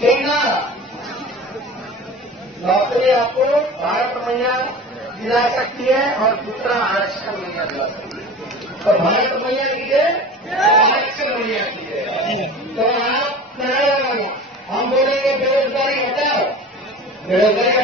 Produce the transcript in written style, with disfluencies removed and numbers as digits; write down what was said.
देखना नौकरी आपको भारत मैया दिला सकती है और दूसरा आरक्षण मैया दिला सकती है। और भारत मैया की है, आरक्षण मैया की है। तो आप नारा लगाना, हम बोलेंगे बेरोजगारी हटाओ, बेरोजगारी